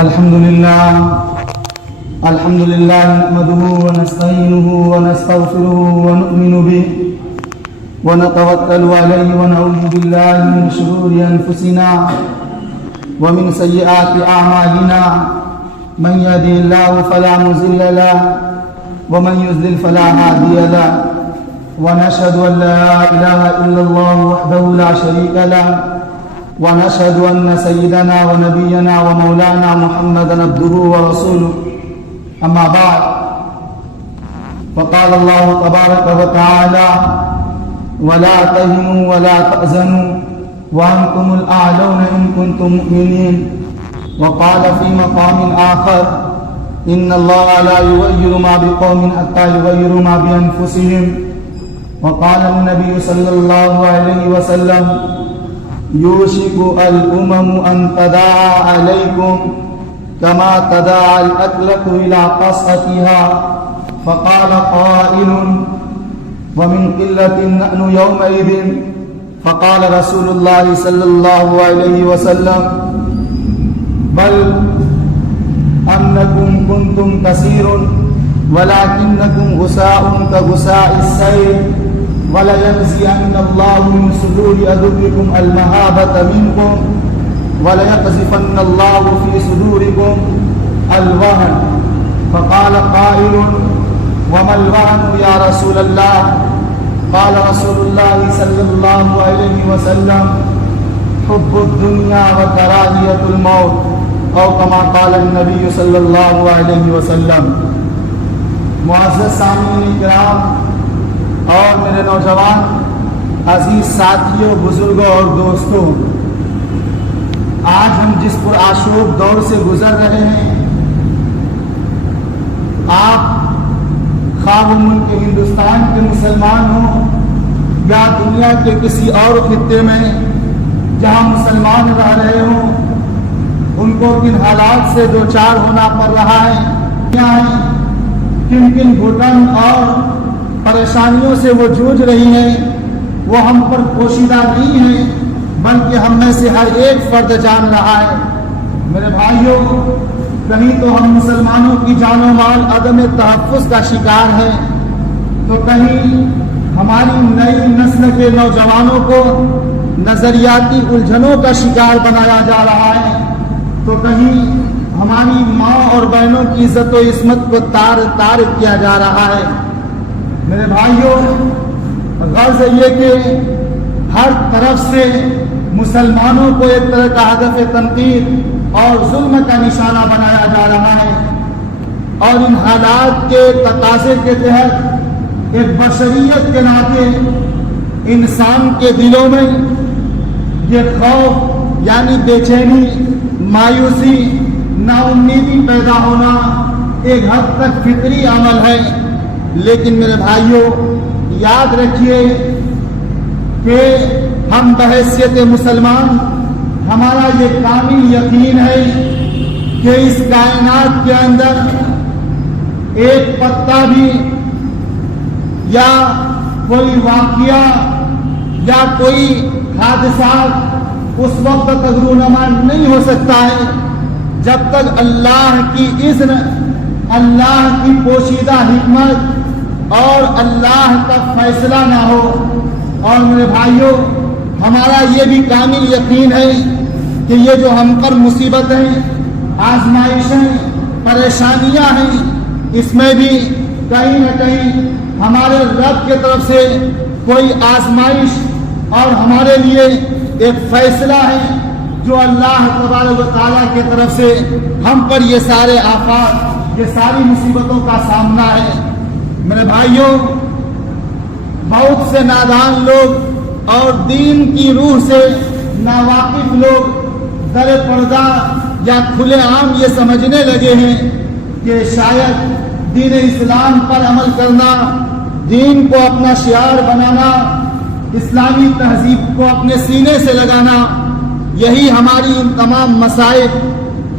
الحمد لله نحمده ونستعينه ونستغفره ونؤمن به ونتوكل عليه ونعوذ بالله من شرور أنفسنا ومن سيئات أعمالنا من يهده الله فلا مضل له ومن يضلل فلا هادي له ونشهد أن لا إله إلا الله وحده لا شريك له ونشهد أن سيدنا ونبينا ومولانا محمدا عبده ورسوله أما بعد فقال الله تبارك وتعالى ولا تهنوا ولا تحزنوا وأنتم الأعلون إن كنتم مؤمنين وقال في مقام آخر إن الله لا يغير ما بقوم حتى يغيروا ما بأنفسهم وقال النبي صلى الله عليه وسلم يوشك الأمم أن تداعى عليكم كما تداعى الأكلة إلى قصعتها فقال قائل ومن قلة نحن يومئذ فقال رسول الله صلى الله عليه وسلم بل أنكم كنتم كثير ولكنكم غثاء كغثاء السيل ولينزعن الله من صدور عدوكم المهابة منكم وليقذفن الله في صدوركم الوهن فقال قائل وما الوهن يا رسول الله قال رسول الله صلى الله عليه وسلم حب الدنيا وكراهية الموت أو كما قال النبي صلى الله عليه وسلم. معزز سامعین کرام اور میرے نوجوان عزیز ساتھیوں، بزرگوں اور دوستوں، آج ہم جس پرآشوب دور سے گزر رہے ہیں، آپ خواہ ملک ہندوستان کے مسلمان ہوں یا دنیا کے کسی اور خطے میں جہاں مسلمان رہ رہے ہوں، ان کو کن حالات سے دوچار ہونا پڑ رہا ہے، کیا ہے، کن کن گھٹن اور پریشانیوں سے وہ جوجھ رہی ہیں، وہ ہم پر پوشیدہ نہیں ہیں بلکہ ہم میں سے ہر ایک فرد جان رہا ہے. میرے بھائیوں، کہیں تو ہم مسلمانوں کی جان و مال عدم تحفظ کا شکار ہے، تو کہیں ہماری نئی نسل کے نوجوانوں کو نظریاتی الجھنوں کا شکار بنایا جا رہا ہے، تو کہیں ہماری ماں اور بہنوں کی عزت و عصمت کو تار تار کیا جا رہا ہے. میرے بھائیوں، غرض یہ کہ ہر طرف سے مسلمانوں کو ایک طرح کا ہدف تنقید اور ظلم کا نشانہ بنایا جا رہا ہے، اور ان حالات کے تقاضے کے تحت ایک بشریت کے ناطے انسان کے دلوں میں یہ خوف یعنی بے چینی، مایوسی، نا امیدی پیدا ہونا ایک حد تک فطری عمل ہے. لیکن میرے بھائیوں، یاد رکھیے کہ ہم بحیثیت مسلمان، ہمارا یہ کامل یقین ہے کہ اس کائنات کے اندر ایک پتا بھی یا کوئی واقعہ یا کوئی حادثات اس وقت تک رونما نہیں ہو سکتا ہے جب تک اللہ کی اذن، اللہ کی پوشیدہ حکمت اور اللہ کا فیصلہ نہ ہو. اور میرے بھائیوں، ہمارا یہ بھی کامل یقین ہے کہ یہ جو ہم پر مصیبتیں، آزمائشیں، پریشانیاں ہیں، اس میں بھی کہیں نہ کہیں ہمارے رب کی طرف سے کوئی آزمائش اور ہمارے لیے ایک فیصلہ ہے جو اللہ تبارک و تعالیٰ کی طرف سے ہم پر یہ سارے آفات، یہ ساری مصیبتوں کا سامنا ہے. میرے بھائیوں، بہت سے نادان لوگ اور دین کی روح سے ناواقف لوگ در پردہ یا کھلے عام یہ سمجھنے لگے ہیں کہ شاید دین اسلام پر عمل کرنا، دین کو اپنا شعار بنانا، اسلامی تہذیب کو اپنے سینے سے لگانا، یہی ہماری ان تمام مسائل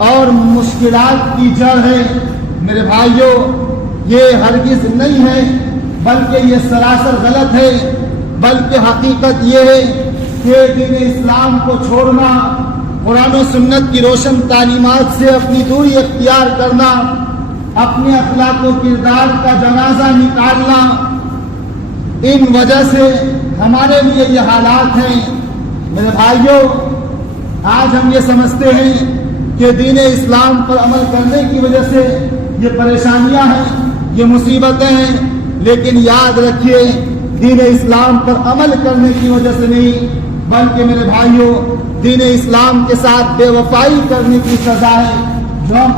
اور مشکلات کی جڑ ہے. میرے بھائیوں، یہ ہرگز نہیں ہے بلکہ یہ سراسر غلط ہے. بلکہ حقیقت یہ ہے کہ دین اسلام کو چھوڑنا قرآن و سنت کی روشن تعلیمات سے اپنی دوری اختیار کرنا، اپنے اخلاق و کردار کا جنازہ نکالنا، ان وجہ سے ہمارے لیے یہ حالات ہیں۔ میرے بھائیوں، آج ہم یہ سمجھتے ہیں کہ دین اسلام پر عمل کرنے کی وجہ سے یہ پریشانیاں ہیں، یہ مصیبتیں ہیں، لیکن یاد رکھیے دین اسلام پر عمل کرنے کی وجہ سے نہیں، بلکہ میرے بھائیوں دین اسلام کے ساتھ بے وفائی کرنے کی سزا ہے جو ہم